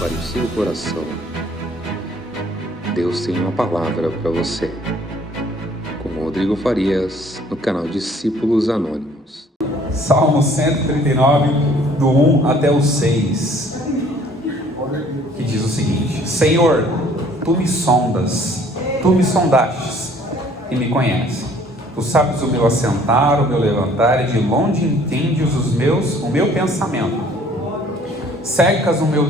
para o seu coração. Deus tem uma palavra para você. Com Rodrigo Farias, no canal Discípulos Anônimos. Salmo 139, do 1 até o 6, que diz o seguinte: Senhor, Tu me sondas, Tu me sondastes e me conheces. Tu sabes o meu assentar, o meu levantar, e de longe entendes o meu pensamento. Cercas o meu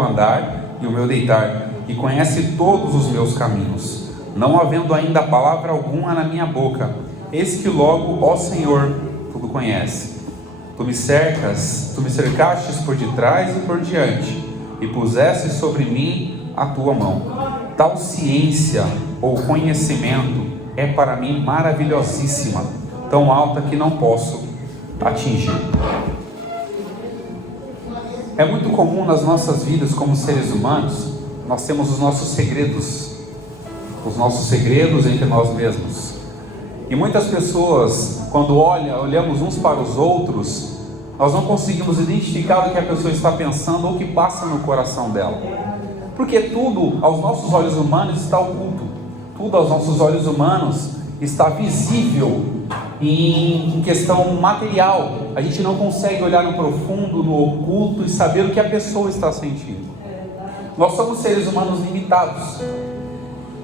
andar e o meu deitar, e conhece todos os meus caminhos. Não havendo ainda palavra alguma na minha boca, eis que logo, ó Senhor, tudo conhece. Tu me cercastes por detrás e por diante, e puseste sobre mim a tua mão. Tal ciência ou conhecimento é para mim maravilhosíssima, tão alta que não posso atingir. É muito comum nas nossas vidas como seres humanos, nós temos os nossos segredos entre nós mesmos. E muitas pessoas, quando olhamos uns para os outros, nós não conseguimos identificar o que a pessoa está pensando ou o que passa no coração dela. Porque tudo aos nossos olhos humanos está oculto. Tudo aos nossos olhos humanos está visível em questão material. A gente não consegue olhar no profundo, no oculto e saber o que a pessoa está sentindo. Nós somos seres humanos limitados.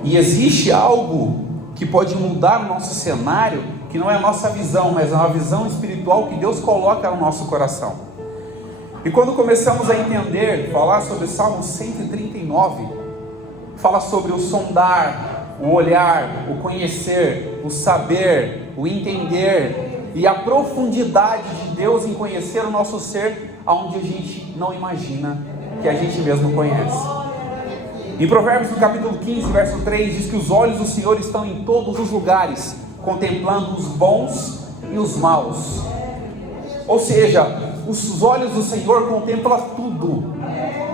E existe algo que pode mudar o nosso cenário, que não é a nossa visão, mas é uma visão espiritual que Deus coloca no nosso coração. E quando começamos a entender, falar sobre Salmo 139, fala sobre o sondar, o olhar, o conhecer, o saber, o entender e a profundidade de Deus em conhecer o nosso ser, aonde a gente não imagina que a gente mesmo conhece. Em Provérbios, no capítulo 15, verso 3, diz que os olhos do Senhor estão em todos os lugares, contemplando os bons e os maus. Ou seja, os olhos do Senhor contemplam tudo.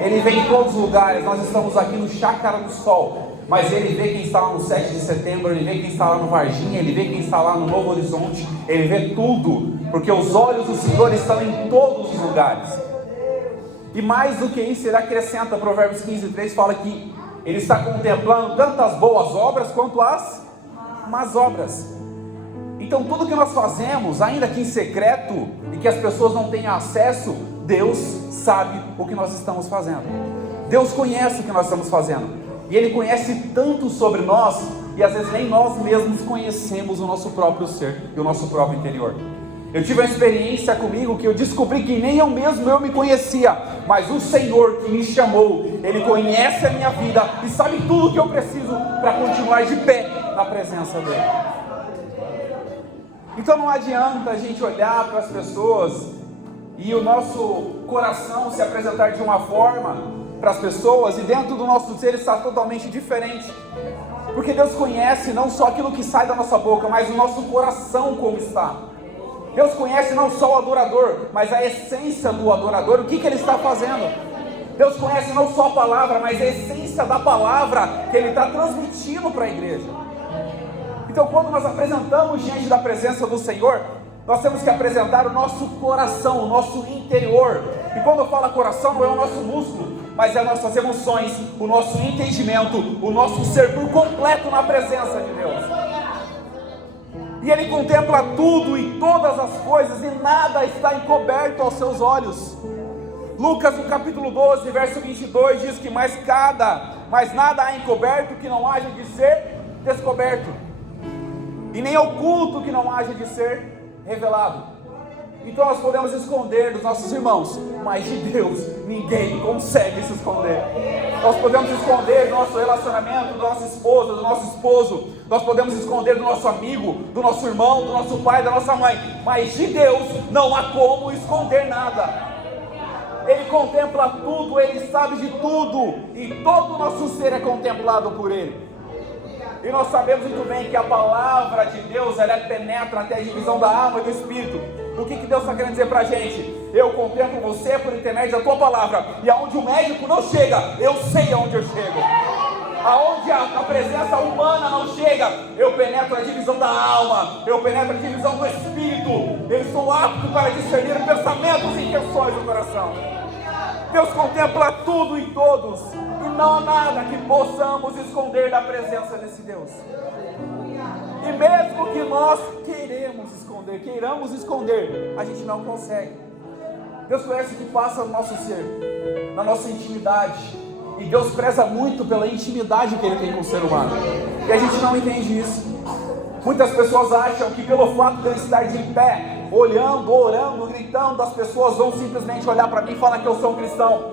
Ele vê em todos os lugares. Nós estamos aqui no Chácara do Sol, mas Ele vê quem está lá no 7 de setembro, Ele vê quem está lá no Varginha, Ele vê quem está lá no Novo Horizonte, Ele vê tudo, porque os olhos do Senhor estão em todos os lugares. E mais do que isso, Ele acrescenta, Provérbios 15, 3, fala que Ele está contemplando tanto as boas obras quanto as más obras. Então tudo que nós fazemos, ainda que em secreto, e que as pessoas não tenham acesso, Deus sabe o que nós estamos fazendo. Deus conhece o que nós estamos fazendo. E Ele conhece tanto sobre nós, e às vezes nem nós mesmos conhecemos o nosso próprio ser e o nosso próprio interior. Eu tive uma experiência comigo que eu descobri que nem eu mesmo me conhecia, mas o Senhor que me chamou, Ele conhece a minha vida e sabe tudo o que eu preciso para continuar de pé na presença dEle. Então não adianta a gente olhar para as pessoas e o nosso coração se apresentar de uma forma para as pessoas e dentro do nosso ser está totalmente diferente. Porque Deus conhece não só aquilo que sai da nossa boca, mas o nosso coração como está. Deus conhece não só o adorador, mas a essência do adorador, o que ele está fazendo. Deus conhece não só a palavra, mas a essência da palavra que Ele está transmitindo para a igreja. Então quando nós apresentamos diante da presença do Senhor, nós temos que apresentar o nosso coração, o nosso interior. E quando eu falo coração, não é o nosso músculo, mas é as nossas emoções, o nosso entendimento, o nosso ser por completo na presença de Deus. E Ele contempla tudo e todas as coisas, e nada está encoberto aos seus olhos. Lucas, no capítulo 12, verso 22, diz que mais nada há encoberto que não haja de ser descoberto, e nem oculto que não haja de ser revelado. Então nós podemos esconder dos nossos irmãos, mas de Deus ninguém consegue se esconder. Nós podemos esconder do nosso relacionamento, da nossa esposa, do nosso esposo. Nós podemos esconder do nosso amigo, do nosso irmão, do nosso pai, da nossa mãe. Mas de Deus não há como esconder nada. Ele contempla tudo, Ele sabe de tudo. E todo o nosso ser é contemplado por Ele. E nós sabemos muito bem que a palavra de Deus, ela penetra até a divisão da alma e do espírito. O que Deus está querendo dizer para a gente? Eu contemplo você por intermédio da tua palavra. E aonde o médico não chega, eu sei aonde eu chego. Aonde a presença humana não chega, eu penetro a divisão da alma, eu penetro a divisão do espírito. Eu estou apto para discernir pensamentos e intenções do coração. Deus contempla tudo e todos, e não há nada que possamos esconder da presença desse Deus. E mesmo que nós queiramos esconder, a gente não consegue. Deus conhece o que passa no nosso ser, na nossa intimidade, e Deus preza muito pela intimidade que Ele tem com o ser humano, e a gente não entende isso. Muitas pessoas acham que pelo fato de eu estar de pé, olhando, orando, gritando, as pessoas vão simplesmente olhar para mim e falar que eu sou um cristão.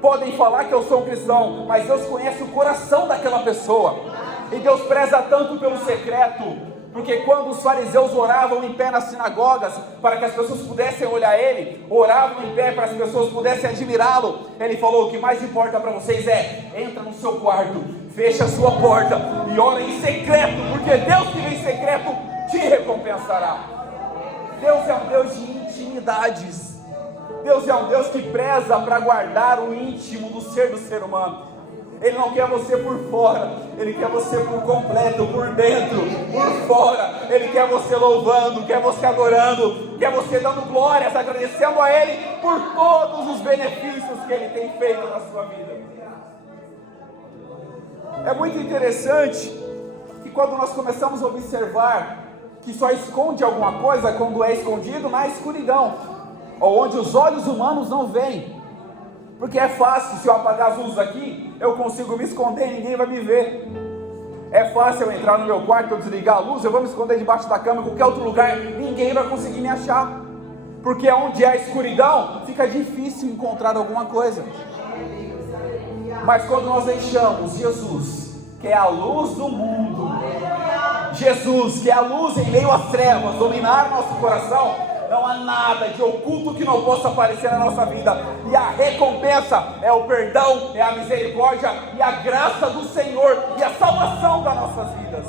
Podem falar que eu sou um cristão, mas Deus conhece o coração daquela pessoa, e Deus preza tanto pelo secreto, porque quando os fariseus oravam em pé nas sinagogas, para que as pessoas pudessem olhar Ele, oravam em pé para que as pessoas pudessem admirá-lo, Ele falou: o que mais importa para vocês entra no seu quarto, fecha a sua porta e ora em secreto, porque Deus que vem em secreto te recompensará. Deus é um Deus de intimidades. Deus é um Deus que preza para guardar o íntimo do ser humano. Ele não quer você por fora, Ele quer você por completo, por dentro, por fora. Ele quer você louvando, quer você adorando, quer você dando glórias, agradecendo a Ele por todos os benefícios que Ele tem feito na sua vida. É muito interessante que quando nós começamos a observar que só esconde alguma coisa quando é escondido na escuridão, ou onde os olhos humanos não veem. Porque é fácil, se eu apagar as luzes aqui, eu consigo me esconder e ninguém vai me ver. É fácil eu entrar no meu quarto, eu desligar a luz, eu vou me esconder debaixo da cama, em qualquer outro lugar, ninguém vai conseguir me achar. Porque onde há escuridão, fica difícil encontrar alguma coisa. Mas quando nós deixamos Jesus, que é a luz do mundo, Jesus, que é a luz em meio às trevas, dominar nosso coração, não há nada de oculto que não possa aparecer na nossa vida. E a recompensa é o perdão, é a misericórdia e a graça do Senhor e a salvação das nossas vidas.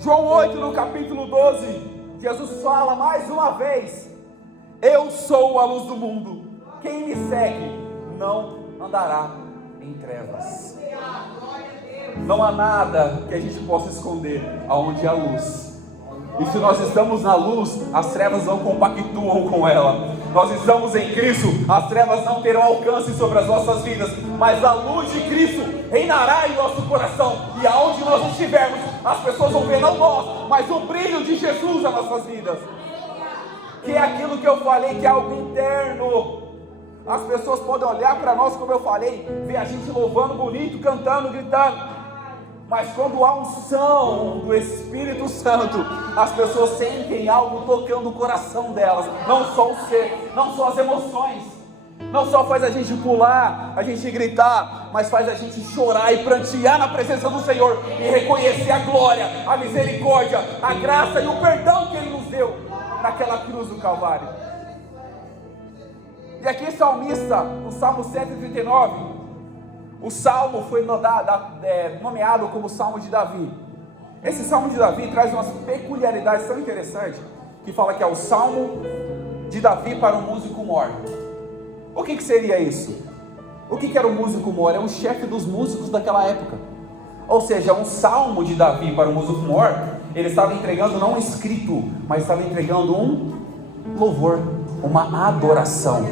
João 8, no capítulo 12, Jesus fala mais uma vez: eu sou a luz do mundo, quem me segue não andará em trevas. Não há nada que a gente possa esconder aonde há luz. E se nós estamos na luz, as trevas não compactuam com ela. Nós estamos em Cristo, as trevas não terão alcance sobre as nossas vidas, mas a luz de Cristo reinará em nosso coração, e aonde nós estivermos, as pessoas vão ver não nós, mas o brilho de Jesus nas nossas vidas, que é aquilo que eu falei, que é algo interno. As pessoas podem olhar para nós, como eu falei, ver a gente louvando bonito, cantando, gritando, mas quando há unção do Espírito Santo, as pessoas sentem algo tocando o coração delas, não só o ser, não só as emoções, não só faz a gente pular, a gente gritar, mas faz a gente chorar e prantear na presença do Senhor e reconhecer a glória, a misericórdia, a graça e o perdão que Ele nos deu naquela cruz do Calvário. E aqui salmista, no Salmo 139, o salmo foi nomeado como Salmo de Davi. Esse Salmo de Davi traz umas peculiaridades tão interessantes, que fala que é o Salmo de Davi para o músico mor. O que seria isso? O que era o músico mor? É um chefe dos músicos daquela época. Ou seja, um Salmo de Davi para o músico mor, ele estava entregando não um escrito, mas estava entregando um louvor, uma adoração.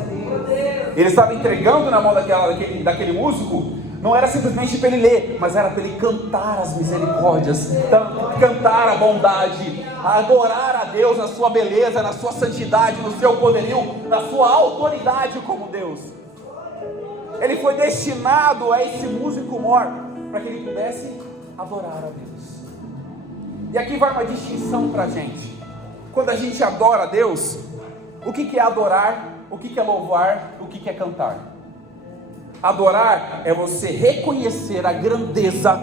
Ele estava entregando na mão daquele músico, não era simplesmente para ele ler, mas era para ele cantar as misericórdias, cantar a bondade, adorar a Deus na sua beleza, na sua santidade, no seu poderio, na sua autoridade como Deus. Ele foi destinado a esse músico mor, para que ele pudesse adorar a Deus. E aqui vai uma distinção para a gente. Quando a gente adora a Deus, o que é adorar? O que é louvar? O que é cantar? Adorar é você reconhecer a grandeza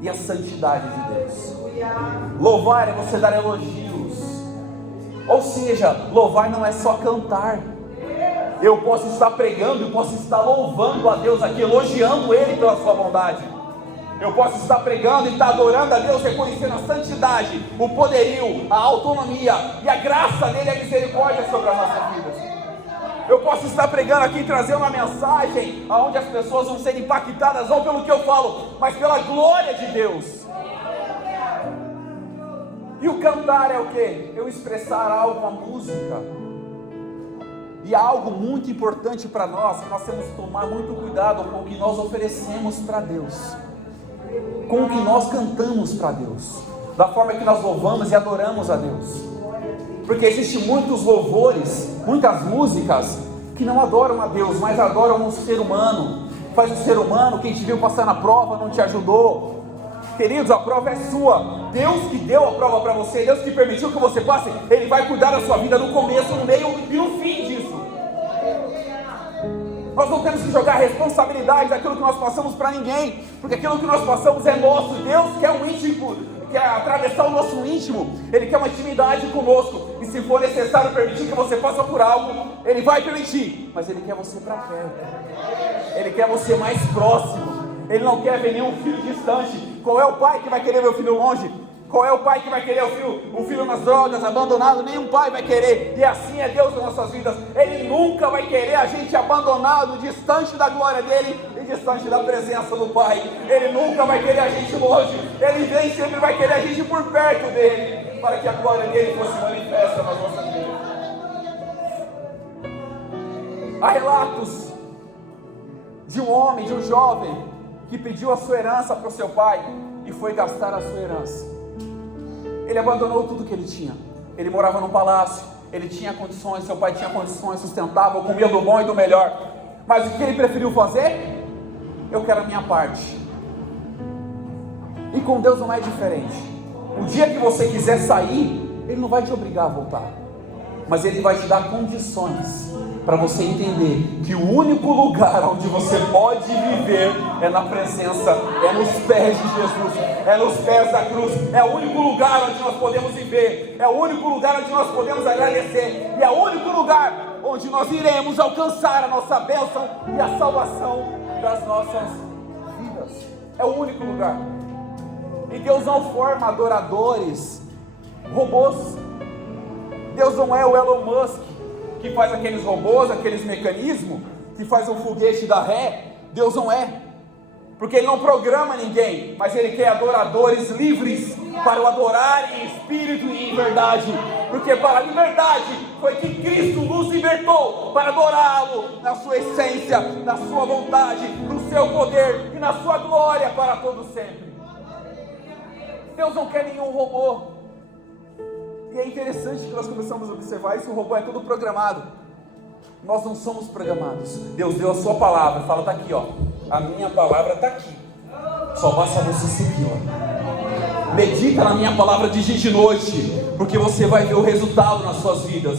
e a santidade de Deus. Louvar é você dar elogios. Ou seja, louvar não é só cantar. Eu posso estar pregando, eu posso estar louvando a Deus aqui, elogiando Ele pela sua bondade. Eu posso estar pregando e estar adorando a Deus, reconhecendo a santidade, o poderio, a autonomia e a graça dele, a misericórdia sobre as nossas vidas. Eu posso estar pregando aqui e trazer uma mensagem onde as pessoas vão ser impactadas não pelo que eu falo, mas pela glória de Deus. E o cantar é o quê? Eu expressar algo, uma música. E há algo muito importante para nós, que nós temos que tomar muito cuidado com o que nós oferecemos para Deus, com o que nós cantamos para Deus, da forma que nós louvamos e adoramos a Deus. Porque existem muitos louvores, muitas músicas que não adoram a Deus, mas adoram um ser humano. Faz o ser humano, quem te viu passar na prova não te ajudou. Queridos, a prova é sua. Deus que deu a prova para você, Deus que permitiu que você passe, Ele vai cuidar da sua vida no começo, no meio e no fim disso. Nós não temos que jogar a responsabilidade daquilo que nós passamos para ninguém, porque aquilo que nós passamos é nosso. Deus quer um íntimo, quer atravessar o nosso íntimo, Ele quer uma intimidade conosco, e se for necessário permitir que você passe por algo, Ele vai permitir, mas Ele quer você para perto, Ele quer você mais próximo, Ele não quer ver nenhum filho distante. Qual é o pai que vai querer ver o filho longe? Qual é o pai que vai querer o filho nas drogas, abandonado? Nenhum pai vai querer, e assim é Deus nas nossas vidas. Ele nunca vai querer a gente abandonado, distante da glória dEle e distante da presença do Pai. Ele nunca vai querer a gente longe, Ele vem sempre vai querer a gente por perto dEle, para que a glória dEle fosse manifesta nas nossas vidas. Há relatos de um homem, de um jovem, que pediu a sua herança para o seu pai e foi gastar a sua herança. Ele abandonou tudo que ele tinha. Ele morava num palácio, ele tinha condições, seu pai tinha condições, sustentava, comia do bom e do melhor. Mas o que ele preferiu fazer? Eu quero a minha parte. E com Deus não é diferente. O dia que você quiser sair, Ele não vai te obrigar a voltar, mas Ele vai te dar condições para você entender que o único lugar onde você pode viver é na presença, é nos pés de Jesus, é nos pés da cruz. É o único lugar onde nós podemos viver, é o único lugar onde nós podemos agradecer, e é o único lugar onde nós iremos alcançar a nossa bênção e a salvação das nossas vidas. É o único lugar. E Deus não forma adoradores robôs. Deus não é o Elon Musk, que faz aqueles robôs, aqueles mecanismos, que faz um foguete da ré. Deus não é, porque Ele não programa ninguém, mas Ele quer adoradores livres, para o adorar em espírito e em verdade, porque para a liberdade foi que Cristo nos libertou, para adorá-lo na sua essência, na sua vontade, no seu poder e na sua glória para todo sempre. Deus não quer nenhum robô. E é interessante que nós começamos a observar isso. O robô é tudo programado. Nós não somos programados. Deus deu a sua palavra, fala, está aqui, ó. A minha palavra está aqui. Só basta você segui-la. Medita na minha palavra de dia e de noite, porque você vai ver o resultado nas suas vidas.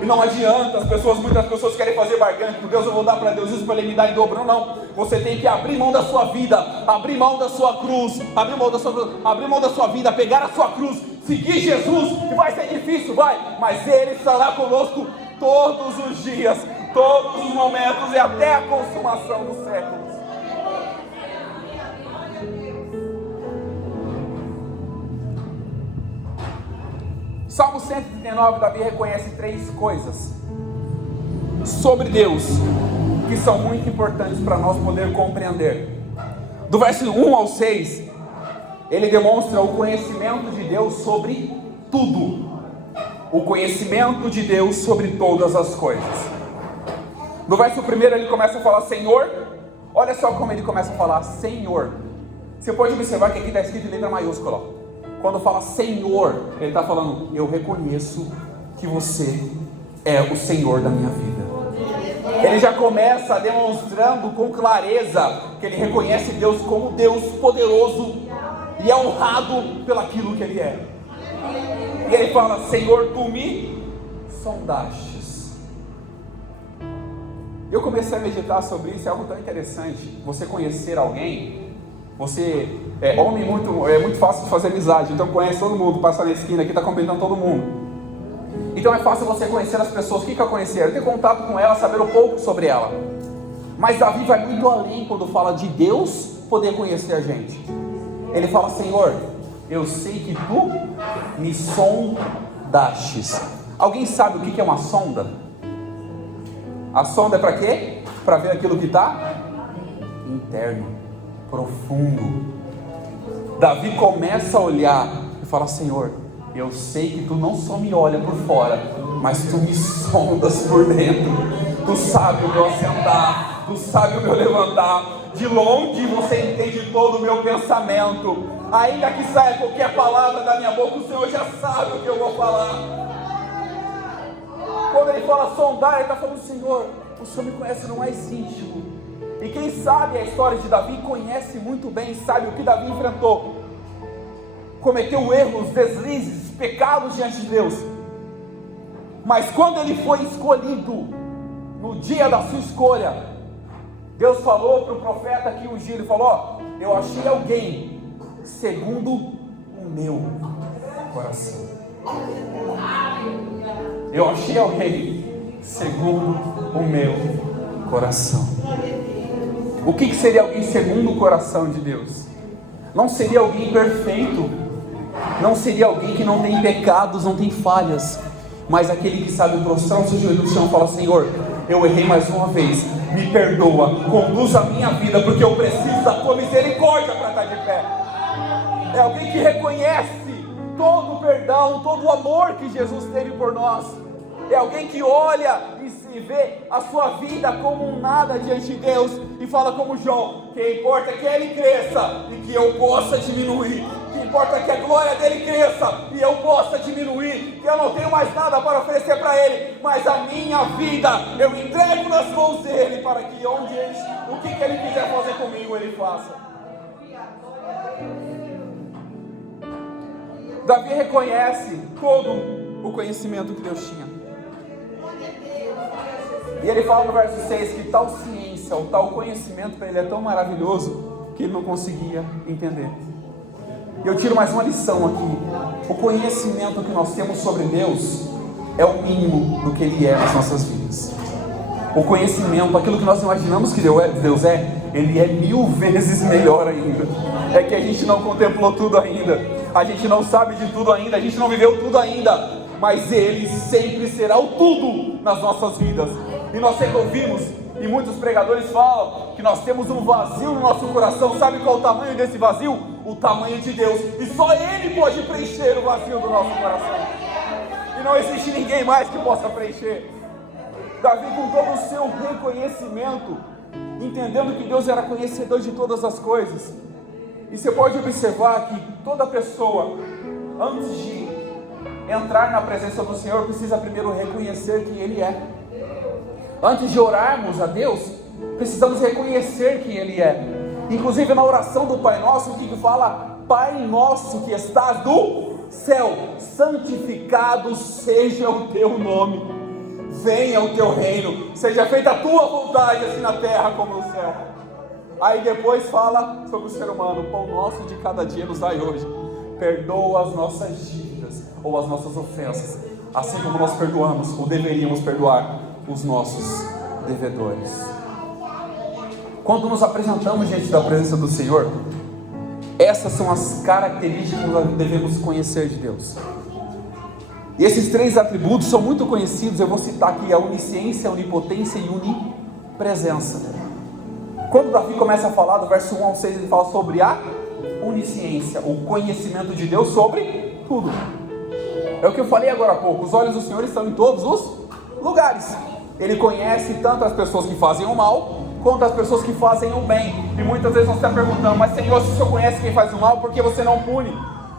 E não adianta, muitas pessoas querem fazer barganha, porque Deus, eu vou dar para Deus isso para Ele me dar em dobro. Não, você tem que abrir mão da sua vida, abrir mão da sua cruz, abrir mão da sua vida, pegar a sua cruz, seguir Jesus. E vai ser difícil, mas Ele estará conosco todos os dias, todos os momentos e até a consumação dos séculos. Salmo 139, Davi reconhece 3 coisas sobre Deus que são muito importantes para nós poder compreender. Do verso 1 ao 6, ele demonstra o conhecimento de Deus sobre tudo. O conhecimento de Deus sobre todas as coisas. No verso 1 ele começa a falar Senhor. Olha só como ele começa a falar Senhor. Você pode observar que aqui está escrito em letra maiúscula. Quando fala Senhor, Ele está falando, eu reconheço que você é o Senhor da minha vida. Ele já começa demonstrando com clareza que ele reconhece Deus como Deus poderoso e é honrado pelaquilo que Ele é. E ele fala, Senhor, Tu me sondastes. Eu comecei a meditar sobre isso, é algo tão interessante. Você conhecer alguém. Você é homem, é muito fácil de fazer amizade, então conhece todo mundo, passa na esquina aqui, está cumprimentando todo mundo. Então é fácil você conhecer as pessoas. O que é conhecer? Eu ter contato com ela, saber um pouco sobre ela. Mas Davi vai muito além quando fala de Deus poder conhecer a gente. Ele fala, Senhor, eu sei que Tu me sondastes. Alguém sabe o que é uma sonda? A sonda é para quê? Para ver aquilo que está interno, profundo. Davi começa a olhar e fala, Senhor, eu sei que Tu não só me olha por fora, mas Tu me sondas por dentro. Tu sabe o meu assentar, Tu sabe o meu levantar. De longe você entende todo o meu pensamento. Ainda que saia qualquer palavra da minha boca, o Senhor já sabe o que eu vou falar. Quando Ele fala sondar, Ele está falando: Senhor, o Senhor me conhece no mais íntimo. E quem sabe a história de Davi conhece muito bem, sabe o que Davi enfrentou. Cometeu erros, deslizes, pecados diante de Deus. Mas quando ele foi escolhido, no dia da sua escolha, Deus falou para o profeta que ungiu, Ele falou: ó, eu achei alguém segundo o meu coração. Eu achei alguém segundo o meu coração. O que seria alguém segundo o coração de Deus? Não seria alguém perfeito, não seria alguém que não tem pecados, não tem falhas, mas aquele que sabe prostrar o seu joelho no chão e fala: Senhor, eu errei mais uma vez, me perdoa, conduz a minha vida, porque eu preciso da Tua misericórdia para estar de pé. É alguém que reconhece todo o perdão, todo o amor que Jesus teve por nós. É alguém que olha e se vê a sua vida como um nada diante de Deus e fala como João: que importa que ele cresça e que eu possa diminuir. Que importa que a glória dele cresça e eu possa diminuir. Que eu não tenho mais nada para oferecer para ele, mas a minha vida eu entrego nas mãos dele, para que o que ele quiser fazer comigo, ele faça. Davi reconhece todo o conhecimento que Deus tinha. E ele fala no verso 6 que tal ciência, ou tal conhecimento para ele é tão maravilhoso que ele não conseguia entender. E eu tiro mais uma lição aqui: o conhecimento que nós temos sobre Deus é o mínimo do que Ele é nas nossas vidas. O conhecimento, aquilo que nós imaginamos que Deus é, Ele é 1000 vezes melhor ainda. É que a gente não contemplou tudo ainda, a gente não sabe de tudo ainda, a gente não viveu tudo ainda, mas Ele sempre será o tudo nas nossas vidas. E nós sempre ouvimos, e muitos pregadores falam que nós temos um vazio no nosso coração. Sabe qual é o tamanho desse vazio? O tamanho de Deus. E só Ele pode preencher o vazio do nosso coração. E não existe ninguém mais que possa preencher. Davi, com todo o seu reconhecimento, entendendo que Deus era conhecedor de todas as coisas. E você pode observar que toda pessoa, antes de entrar na presença do Senhor, precisa primeiro reconhecer quem Ele é. Antes de orarmos a Deus, precisamos reconhecer quem Ele é. Inclusive na oração do Pai Nosso, o que fala? Pai nosso que estás no céu, santificado seja o Teu nome. Venha o Teu reino, seja feita a Tua vontade, assim na terra como no céu. Aí depois fala sobre o ser humano: o pão nosso de cada dia nos dai hoje. Perdoa as nossas dívidas ou as nossas ofensas, assim como nós perdoamos ou deveríamos perdoar os nossos devedores. Quando nos apresentamos diante da presença do Senhor, essas são as características que nós devemos conhecer de Deus. E esses 3 atributos são muito conhecidos. Eu vou citar aqui: a onisciência, a onipotência e onipresença. Quando Davi começa a falar, do verso 1 ao 6, ele fala sobre a onisciência, o conhecimento de Deus sobre tudo. É o que eu falei agora há pouco: os olhos do Senhor estão em todos os lugares. Ele conhece tanto as pessoas que fazem o mal, quanto as pessoas que fazem o bem. E muitas vezes nós estamos perguntando: mas Senhor, se o Senhor conhece quem faz o mal, por que você não pune?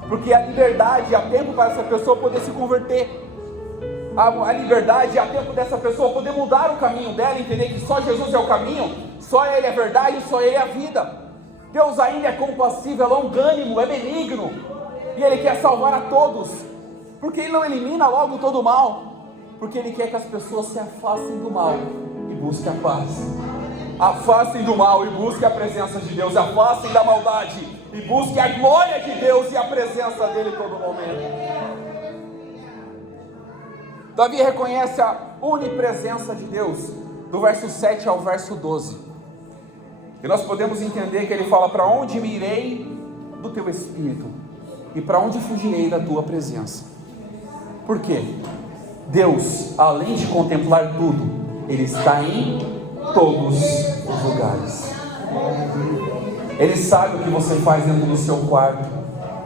Porque a liberdade, há tempo para essa pessoa poder se converter. A liberdade, há tempo dessa pessoa poder mudar o caminho dela, entender que só Jesus é o caminho, só Ele é a verdade, só Ele é a vida. Deus ainda é compassivo, é longânimo, é benigno, e Ele quer salvar a todos. Porque Ele não elimina logo todo o mal? Porque Ele quer que as pessoas se afastem do mal e busquem a paz. Afastem do mal e busquem a presença de Deus. Afastem da maldade e busquem a glória de Deus e a presença dEle em todo momento. Davi reconhece a onipresença de Deus, do verso 7 ao verso 12. E nós podemos entender que ele fala: para onde me irei do Teu Espírito? E para onde fugirei da Tua presença? Por quê? Deus, além de contemplar tudo, Ele está em todos os lugares. Ele sabe o que você faz dentro do seu quarto.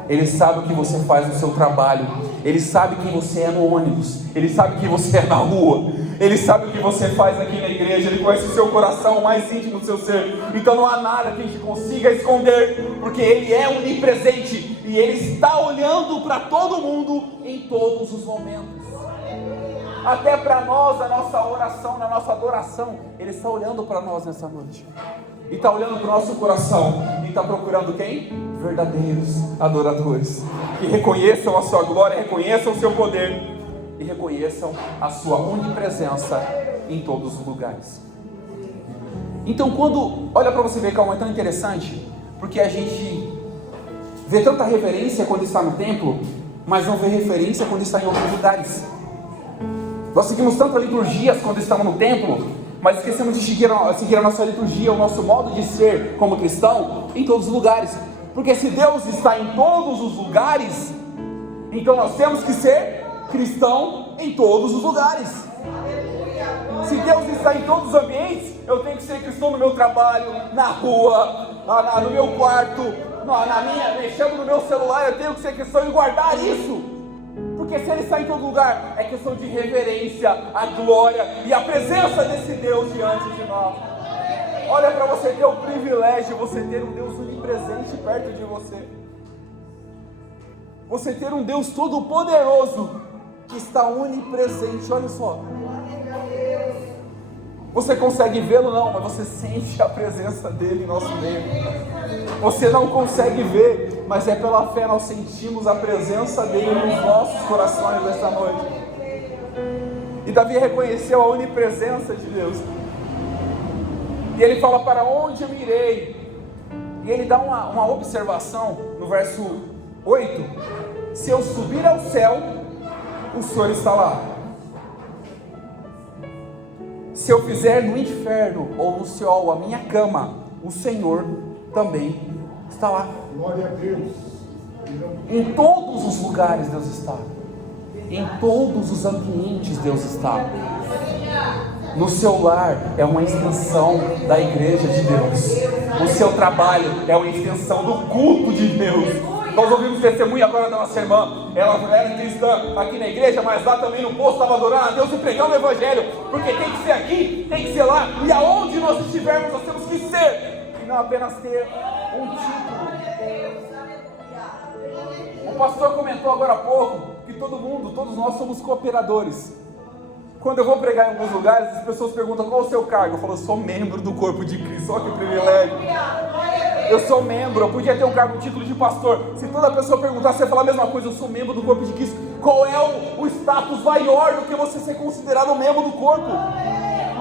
Ele sabe o que você faz no seu trabalho. Ele sabe quem você é no ônibus. Ele sabe quem você é na rua. Ele sabe o que você faz aqui na igreja. Ele conhece o seu coração, o mais íntimo do seu ser. Então não há nada que a gente consiga esconder, porque Ele é onipresente e Ele está olhando para todo mundo em todos os momentos. Até para nós, na nossa oração, na nossa adoração, Ele está olhando para nós nessa noite. E está olhando para o nosso coração. E está procurando quem? Verdadeiros adoradores. Que reconheçam a sua glória, reconheçam o seu poder. E reconheçam a sua onipresença em todos os lugares. Então quando, olha para você ver, calma, é tão interessante. Porque a gente vê tanta reverência quando está no templo, mas não vê referência quando está em outros lugares. Nós seguimos tanto a liturgia quando estamos no templo, mas esquecemos de seguir a nossa liturgia, o nosso modo de ser como cristão, em todos os lugares. Porque se Deus está em todos os lugares, então nós temos que ser cristão em todos os lugares. Se Deus está em todos os ambientes, eu tenho que ser cristão no meu trabalho, na rua, no meu quarto, mexendo no meu celular. Eu tenho que ser cristão e guardar isso. Porque se Ele está em todo lugar, é questão de reverência, a glória e a presença desse Deus diante de nós. Olha para você ter o privilégio, você ter um Deus onipresente perto de você. Você ter um Deus todo-poderoso que está onipresente, olha só. Você consegue vê-lo? Não, mas você sente a presença dele em nosso meio. Você não consegue ver, mas é pela fé nós sentimos a presença dele nos nossos corações nesta noite. E Davi reconheceu a onipresença de Deus. E ele fala: para onde eu irei? E ele dá uma observação no verso 8: se eu subir ao céu, o Senhor está lá. Se eu fizer no inferno ou no Seol a minha cama, o Senhor também está lá. Glória a Deus. Em todos os lugares Deus está. Em todos os ambientes Deus está. No seu lar é uma extensão da igreja de Deus. O seu trabalho é uma extensão do culto de Deus. Nós ouvimos testemunho agora da nossa irmã. Ela era cristã aqui na igreja, mas lá também no posto estava adorando a Deus e pregando o evangelho. Porque tem que ser aqui, tem que ser lá. E aonde nós estivermos, nós temos que ser. E não apenas ter um título. O pastor comentou agora há pouco que todos nós somos cooperadores. Quando eu vou pregar em alguns lugares, as pessoas perguntam: qual é o seu cargo? Eu falo: eu sou membro do corpo de Cristo. Olha que privilégio. Eu sou membro, eu podia ter um cargo, um título de pastor. Se toda pessoa perguntar, você falar a mesma coisa: eu sou membro do corpo de Cristo. Qual é o status maior do que você ser considerado membro do corpo?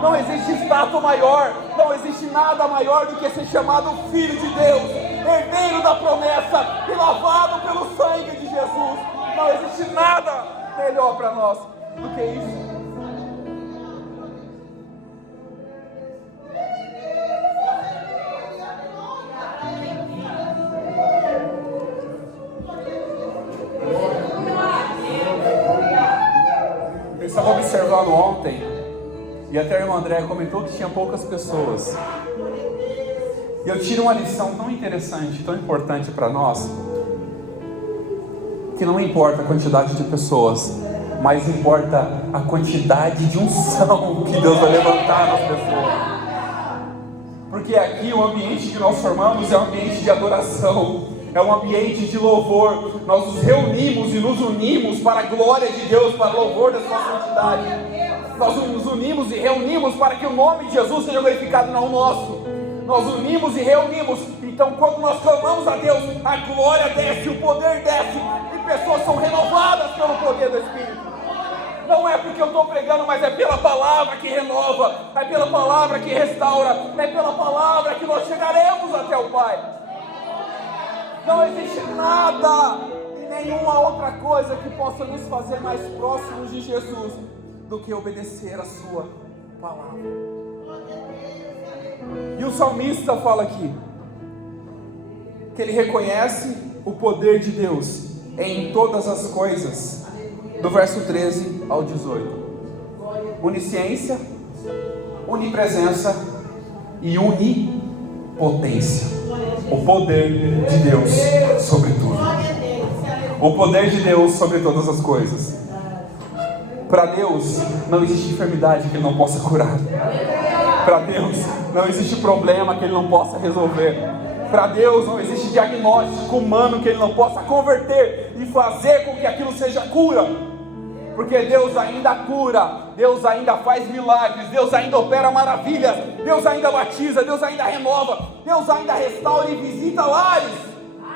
Não existe status maior, não existe nada maior do que ser chamado filho de Deus, herdeiro da promessa e lavado pelo sangue de Jesus. Não existe nada melhor para nós do que isso. Eu estava observando ontem, e até o irmão André comentou que tinha poucas pessoas. E eu tiro uma lição tão interessante, tão importante para nós, que não importa a quantidade de pessoas, mas importa a quantidade de unção que Deus vai levantar nas pessoas. Porque aqui o ambiente que nós formamos é um ambiente de adoração, é um ambiente de louvor. Nós nos reunimos e nos unimos para a glória de Deus, para o louvor da sua santidade. Nós nos unimos e reunimos para que o nome de Jesus seja glorificado, não o nosso. Nós unimos e reunimos. Então quando nós clamamos a Deus, a glória desce, o poder desce, e pessoas são renovadas pelo poder do Espírito. Não é porque eu estou pregando, mas é pela palavra que renova, é pela palavra que restaura, é pela palavra que nós chegaremos até o Pai. Não existe nada e nenhuma outra coisa que possa nos fazer mais próximos de Jesus do que obedecer a sua palavra. E o salmista fala aqui que ele reconhece o poder de Deus em todas as coisas, do verso 13 ao 18. Onisciência, onipresença e onipotência. O poder de Deus sobre tudo. O poder de Deus sobre todas as coisas. Para Deus não existe enfermidade que Ele não possa curar. Para Deus não existe problema que Ele não possa resolver. Para Deus não existe diagnóstico humano que Ele não possa converter e fazer com que aquilo seja cura. Porque Deus ainda cura, Deus ainda faz milagres, Deus ainda opera maravilhas, Deus ainda batiza, Deus ainda renova, Deus ainda restaura e visita lares.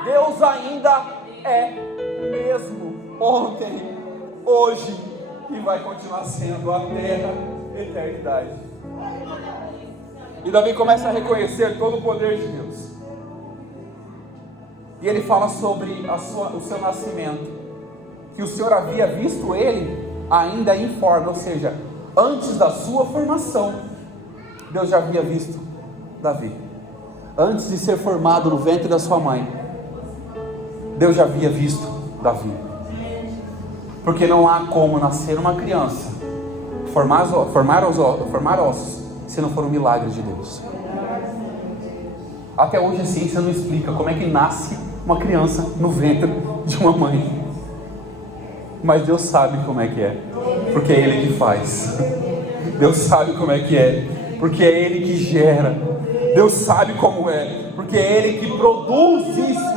Deus ainda é o mesmo ontem, hoje e vai continuar sendo até a eternidade. E Davi começa a reconhecer todo o poder de Deus. E ele fala sobre o seu nascimento, que o Senhor havia visto ele ainda informe, ou seja, antes da sua formação, Deus já havia visto Davi. Antes de ser formado no ventre da sua mãe, Deus já havia visto Davi. Porque não há como nascer uma criança, formar ossos, se não for um milagre de Deus. Até hoje a ciência não explica como é que nasce uma criança no ventre de uma mãe. Mas Deus sabe como é que é, porque é Ele que faz. Deus sabe como é que é, porque é Ele que gera. Deus sabe como é, porque é Ele que produz isso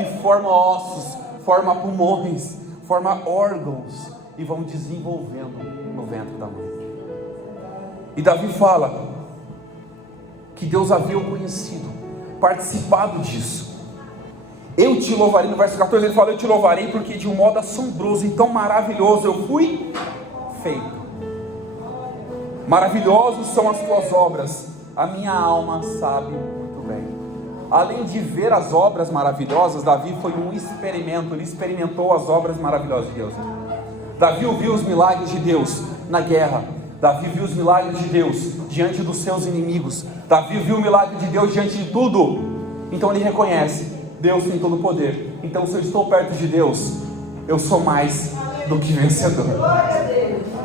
e forma ossos, forma pulmões, forma órgãos e vão desenvolvendo no ventre da mãe. E Davi fala que Deus havia o conhecido, participado disso. Eu te louvarei, no verso 14 ele fala: eu te louvarei porque de um modo assombroso e tão maravilhoso eu fui feito. Maravilhosos são as tuas obras, a minha alma sabe muito bem. Além de ver as obras maravilhosas, Davi foi um experimento, ele experimentou as obras maravilhosas de Deus. Davi viu os milagres de Deus na guerra, Davi viu os milagres de Deus diante dos seus inimigos, Davi viu o milagre de Deus diante de tudo. Então ele reconhece: Deus tem todo o poder. Então se eu estou perto de Deus, eu sou mais do que vencedor.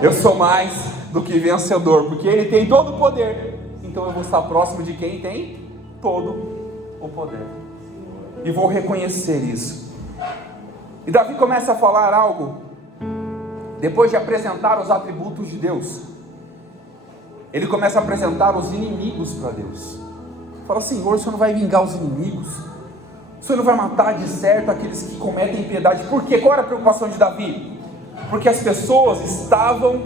Eu sou mais do que vencedor, porque Ele tem todo o poder. Então eu vou estar próximo de quem tem todo o poder. E vou reconhecer isso. E Davi começa a falar algo, depois de apresentar os atributos de Deus. Ele começa a apresentar os inimigos para Deus. Fala: Senhor, o Senhor não vai vingar os inimigos? O Senhor não vai matar de certo aqueles que cometem impiedade? Por quê? Qual era a preocupação de Davi? Porque as pessoas estavam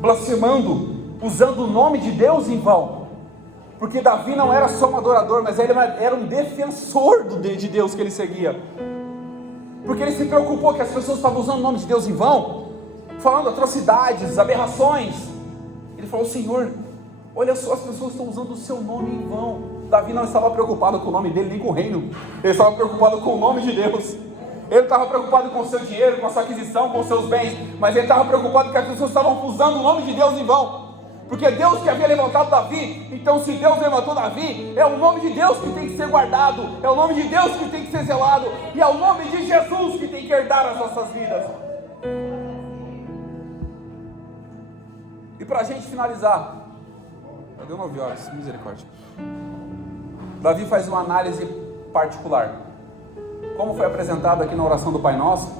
blasfemando, usando o nome de Deus em vão. Porque Davi não era só um adorador, mas ele era um defensor de Deus que ele seguia. Porque ele se preocupou que as pessoas estavam usando o nome de Deus em vão, falando atrocidades, aberrações. Ele falou: Senhor, olha só, as pessoas estão usando o seu nome em vão. Davi não estava preocupado com o nome dele, nem com o reino. Ele estava preocupado com o nome de Deus. Ele estava preocupado com o seu dinheiro, com a sua aquisição, com os seus bens. Mas ele estava preocupado que as pessoas estavam usando o nome de Deus em vão. Porque Deus que havia levantado Davi. Então se Deus levantou Davi, é o nome de Deus que tem que ser guardado, é o nome de Deus que tem que ser zelado, e é o nome de Jesus que tem que herdar as nossas vidas. E para a gente finalizar, já deu 9 horas, misericórdia. Davi faz uma análise particular. Como foi apresentado aqui na oração do Pai Nosso,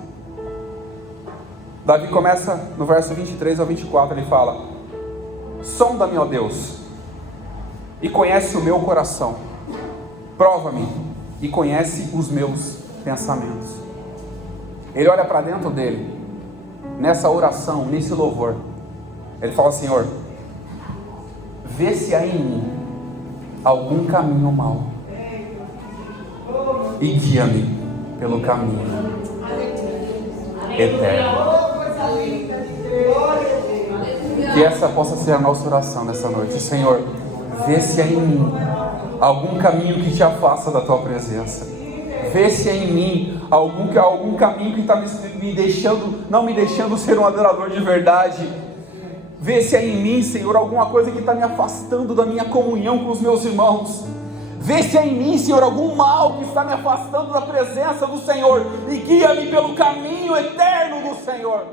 Davi começa no verso 23 ao 24, ele fala: sonda-me, ó Deus, e conhece o meu coração, prova-me e conhece os meus pensamentos. Ele olha para dentro dele, nessa oração, nesse louvor, ele fala: Senhor, vê se há em mim algum caminho mau e guia-me pelo caminho eterno. Que essa possa ser a nossa oração nessa noite. Senhor, vê se há em mim algum caminho que te afasta da tua presença. Vê se há em mim algum caminho que está não me deixando ser um adorador de verdade. Vê se há em mim, Senhor, alguma coisa que está me afastando da minha comunhão com os meus irmãos. Vê se há em mim, Senhor, algum mal que está me afastando da presença do Senhor, e guia-me pelo caminho eterno do Senhor.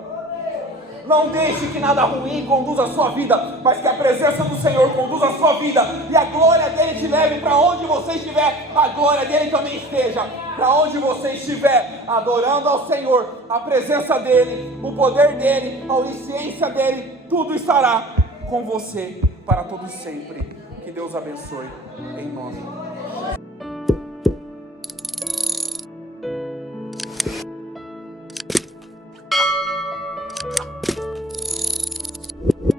Não deixe que nada ruim conduza a sua vida, mas que a presença do Senhor conduza a sua vida e a glória dele te leve para onde você estiver. A glória dele também esteja para onde você estiver, adorando ao Senhor. A presença dele, o poder dele, a onisciência dele, tudo estará com você para todos sempre. Que Deus abençoe, em nome de Jesus.